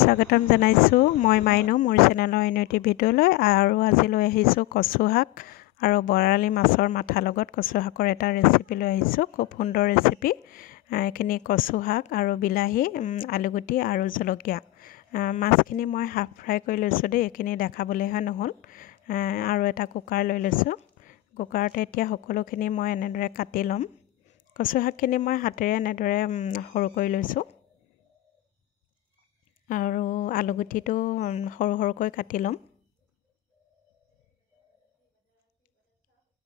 স্বাগতম জানাইছো মই মাইনো মোৰ চেনেলৰ অন্য ভিডিঅ'লৈ আৰু আজি লৈ আহিছো কচু শাক আৰু বৰালি মাছৰ মাথা লগত কচু শাকৰ এটা ৰেচিপি লৈ আহিছো খুব সুন্দৰ ৰেচিপি এখিনি কচু শাক আৰু বিলাহী আলুগুটি আৰু জলকীয়া মাছখিনি মই হাফ ফ্ৰাই কৰি লৈছো দেই এখিনি দেখাবলৈহে নহল আৰু এটা কুকাৰ লৈ লৈছো কুকাৰতে এতিয়া সকলোখিনি মই এনেদৰে কাটি লম কচু শাকখিনি মই হাতেৰে এনেদৰে সৰু কৰি লৈছো আৰু আলুগুটিটো সৰু সৰুকৈ কাটি লম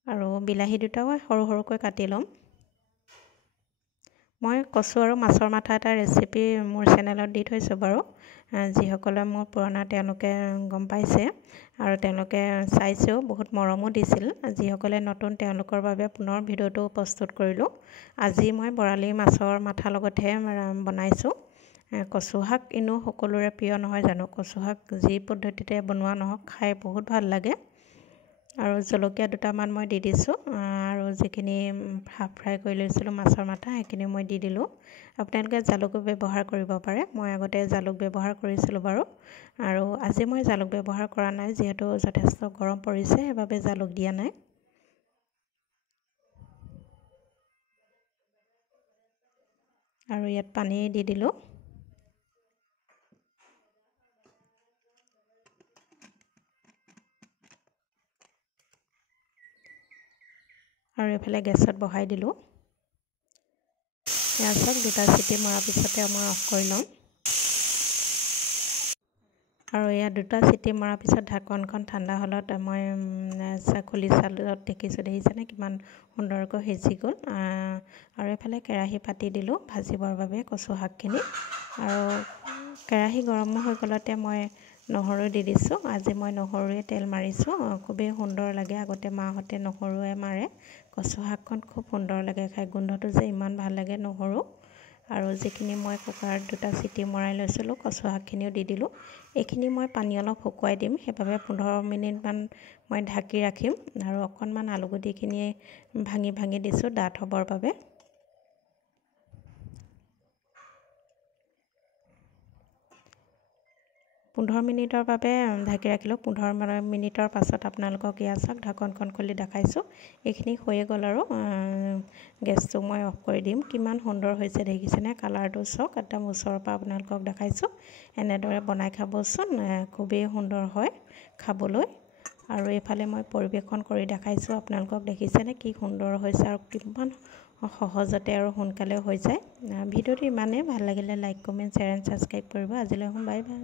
আৰু বিলাহী দুটাও সৰু সৰুকৈ কাটি লম মই কচু আৰু মাছৰ মাথা এটা ৰেচিপি মোৰ চেনেলত দি থৈছো বাৰু যিসকলে মোৰ পুৰণা তেওঁলোকে গম পাইছে আৰু তেওঁলোকে চাইছেও বহুত মৰমো দিছিল যিসকলে নতুন তেওঁলোকৰ বাবে পুনৰ ভিডিওটো প্ৰস্তুত কৰিলো আজি মই বৰালি মাছৰ মাথা লগতহে বনাইছো কচু শাক ইনো সকলোৰে প্ৰিয় নহয় জানো কচু শাক যি পদ্ধতিতে বনোৱা নহওক খাই বহুত ভাল লাগে আৰু জলকীয়া দুটামান মই দি দিছো আৰু যিখিনি হাফ ফ্ৰাই কৰি লৈছিলো মাছৰ মাথা সেইখিনি মই দি দিলো আপোনালোকে জালুক ব্যৱহাৰ কৰিব পাৰে মই আগতে জালুক ব্যৱহাৰ কৰিছিলো বাৰু আৰু আজি মই জালুক ব্যৱহাৰ কৰা নাই যেহেতু যথেষ্ট গৰম পৰিছে সেইবাবে জালুক দিয়া নাই আৰু ইয়াত পানী দি দিলো আৰু এফালে গেছত বহাই দিলো ইয়াক দুটা চিটি মৰাৰ পিছতে মই অফ কৰি লম আৰু ইয়া দুটা চিটি মৰাৰ পিছত ঢাকনখন ঠাণ্ডা হলত মই খুলি চালত দেখিছেনে কিমান সুন্দৰকৈ সিজি গ'ল আৰু এফালে কেৰাহী পাতি দিলো ভাজিবৰ বাবে কচু শাকখিনি আৰু কেৰাহী গৰম হৈ গ'লতে মই নহৰু দি দিছো আজি মই নহৰুৱে তেল মাৰিছো খুবেই সুন্দৰ লাগে আগতে মাহঁতে নহৰুৱে মাৰে কচু শাকখন খুব সুন্দৰ লাগে খাই গোন্ধটো যে ইমান ভাল লাগে নহৰু আৰু যিখিনি মই কুকাৰত দুটা চিটি মৰাই লৈছিলো কচু শাকখিনিও দি দিলো এইখিনি মই পানী অলপ শুকুৱাই দিম সেইবাবে 15 মিনিট মান মই ঢাকি ৰাখিম আৰু অকণমান আলুগুটিখিনি ভাঙি দিছো ডাঠ হ'বৰ বাবে 15 মিনিটৰ বাবে ঢাকি ৰাখিলো 15 মিনিটৰ পাছত আপোনালোকক ইয়া চাওক ঢাকনখন খুলি দেখাইছো এইখিনি হৈয়ে গ'ল আৰু গেছটো মই অফ কৰি দিম কিমান সুন্দৰ হৈছে দেখিছেনে কালাৰটো চাওক একদম ওচৰৰ পৰা আপোনালোকক দেখাইছো এনেদৰে বনাই খাবচোন খুবেই সুন্দৰ হয় খাবলৈ আৰু এফালে মই পৰিবেশন কৰি দেখাইছো আপোনালোকক দেখিছেনে কি সুন্দৰ হৈছে আৰু কিমান সহজতে আৰু সোনকালে হৈ যায় ভিডিওটো ইমানেই ভাল লাগিলে like comment share and subscribe কৰিব আজিলৈ বাই বাই